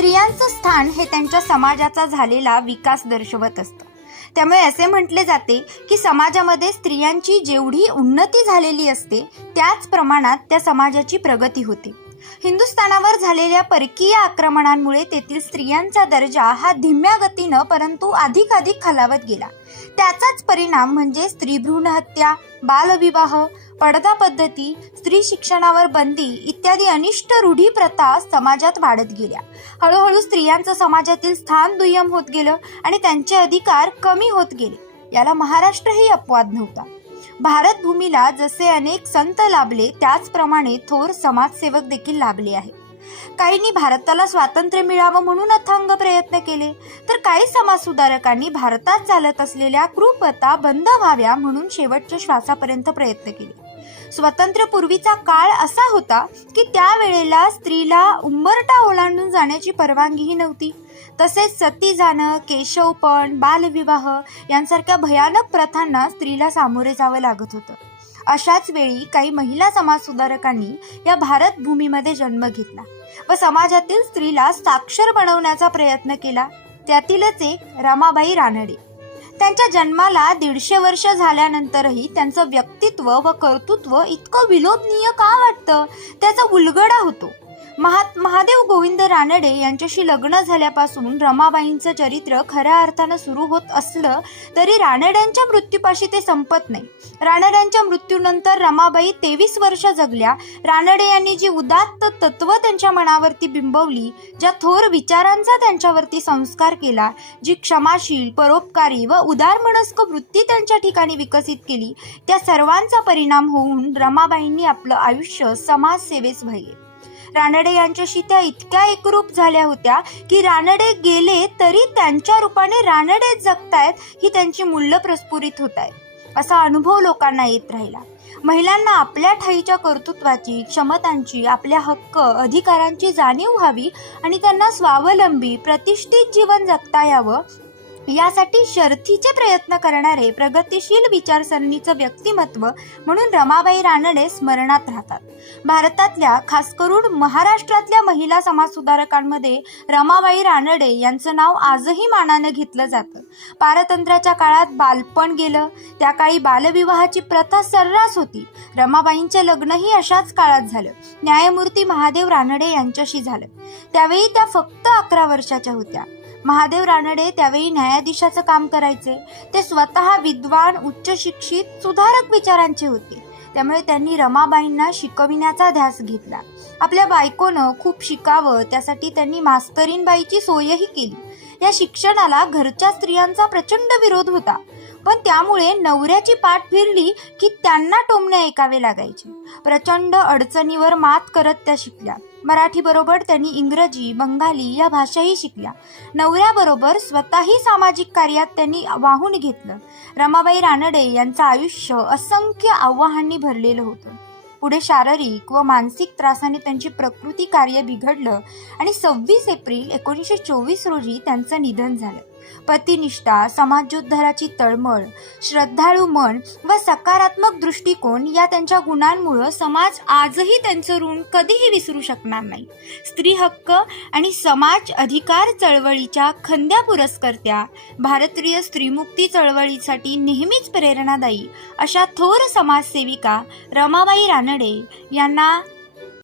स्त्रियांचं स्थान हे त्यांच्या समाजाचा झालेला विकास दर्शवत असतं. त्यामुळे असे म्हटले जाते की समाजामध्ये स्त्रियांची जेवढी उन्नती झालेली असते त्याच प्रमाणात त्या समाजाची प्रगती होते. हिंदुस्थानावर झालेल्या परकीय आक्रमणांमुळे तेथील स्त्रियांचा दर्जा हा धीम्या गतीनं परंतु अधिकाधिक खालावत गेला. त्याचाच परिणाम म्हणजे स्त्रीभ्रूण हत्या बालविवाह पडदा पद्धती स्त्री शिक्षणावर बंदी इत्यादी अनिष्ट रूढी प्रथा समाजात वाढत गेल्या. हळूहळू स्त्रियांचं समाजातील स्थान दुय्यम होत गेलं आणि त्यांचे अधिकार कमी होत गेले. याला महाराष्ट्रही अपवाद नव्हता. भारत भूमीला जसे अनेक संत लाभले त्याचप्रमाणे थोर समाजसेवक देखील लाभले आहेत. काहींनी भारताला स्वातंत्र्य मिळावं म्हणून अथांग प्रयत्न केले तर काही समाजसुधारकांनी भारतात चालत असलेल्या क्रूपता बंद व्हाव्या म्हणून शेवटच्या श्वासापर्यंत प्रयत्न केले. स्वातंत्र्यपूर्वीचा काळ असा होता की त्यावेळेला स्त्रीला उंबरटा ओलांडून जाण्याची परवानगीही नव्हती. तसेच सती जाणं केशवपण बालविवाह यांसारख्या भयानक प्रथांना स्त्रीला सामोरे जावं लागत होतं. अशाच वेळी काही महिला समाजसुधारकांनी या भारत भूमीमध्ये जन्म घेतला व समाजातील स्त्रीला साक्षर बनवण्याचा प्रयत्न केला. त्यातीलच एक रमाबाई रानडे. त्यांच्या जन्माला दीडशे वर्ष झाल्यानंतरही त्यांचं व्यक्तित्व व कर्तृत्व इतकं विलोभनीय का वाटतं? त्याचा उलगडा होतो. महा महादेव गोविंद रानडे यांच्याशी लग्न झाल्यापासून रमाबाईंचं चरित्र खऱ्या अर्थानं सुरू होत असलं तरी रानड्यांच्या मृत्यूपाशी ते संपत नाही. रानड्यांच्या मृत्यूनंतर रमाबाई तेवीस वर्ष जगल्या. रानडे यांनी जी उदात्त तत्व त्यांच्या मनावरती बिंबवली ज्या थोर विचारांचा त्यांच्यावरती संस्कार केला जी क्षमाशील परोपकारी व उदारमनस्क वृत्ती त्यांच्या ठिकाणी विकसित केली त्या सर्वांचा परिणाम होऊन रमाबाईंनी आपलं आयुष्य समाजसेवेस वाहिले रानडे यांच्याशी त्या इतक्या एकरूप झाल्या होत्या की रानडे गेले तरी त्यांच्या रूपाने रानडे जगतायत ही त्यांची मूल्य प्रस्फुरित होत आहेत असा अनुभव लोकांना येत राहिला. महिलांना आपल्या ठाईच्या कर्तृत्वाची क्षमतांची आपल्या हक्क अधिकारांची जाणीव व्हावी आणि त्यांना स्वावलंबी प्रतिष्ठित जीवन जगता यावं यासाठी शर्थीचे प्रयत्न करणारे प्रगतिशील विचारसरणीचं व्यक्तिमत्व म्हणून रमाबाई रानडे स्मरणात राहतात. भारतातल्या खास करून महाराष्ट्रातल्या महिला समाजसुधारकांमध्ये रमाबाई रानडे यांचं नाव आजही मानानं घेतलं जातं. पारतंत्र्याच्या काळात बालपण गेलं त्या काळी बालविवाहाची प्रथा सर्रास होती. रमाबाईंचं लग्नही अशाच काळात झालं. न्यायमूर्ती महादेव रानडे यांच्याशी झालं. त्यावेळी त्या फक्त अकरा वर्षाच्या होत्या. महादेव रानडे त्यावेळी न्यायाधीशाचं काम करायचे. ते स्वतः विद्वान उच्च शिक्षित सुधारक विचारांचे होते. त्यामुळे त्यांनी रमाबाईंना शिकविण्याचा ध्यास घेतला. आपल्या बायकोनं खूप शिकावं त्यासाठी त्यांनी मास्तरीनबाईची सोयही केली. या शिक्षणाला घरच्या स्त्रियांचा प्रचंड विरोध होता. पण त्यामुळे नवऱ्याची पाठ फिरली की त्यांना टोमणे ऐकावे लागायचे. प्रचंड अडचणीवर मात करत त्या शिकल्या. मराठीबरोबर त्यांनी इंग्रजी बंगाली या भाषाही शिकल्या. नवऱ्याबरोबर स्वतःही सामाजिक कार्यात त्यांनी वाहून घेतलं. रमाबाई रानडे यांचं आयुष्य असंख्य आव्हानांनी भरलेलं होतं. पुढे शारीरिक व मानसिक त्रासाने त्यांची प्रकृती कार्य बिघडलं आणि सव्वीस एप्रिल एकोणीसशे चोवीस रोजी त्यांचं निधन झालं. पतिनिष्ठा समाजोद्धाराची तळमळ श्रद्धाळू मन व सकारात्मक दृष्टिकोन या त्यांच्या गुणांमुळं समाज आजही त्यांचं ऋण कधीही विसरू शकणार नाही. स्त्री हक्क आणि समाज अधिकार चळवळीच्या खंद्या पुरस्कर्त्या भारतीय स्त्रीमुक्ती चळवळीसाठी नेहमीच प्रेरणादायी अशा थोर समाजसेविका रमाबाई रानडे यांना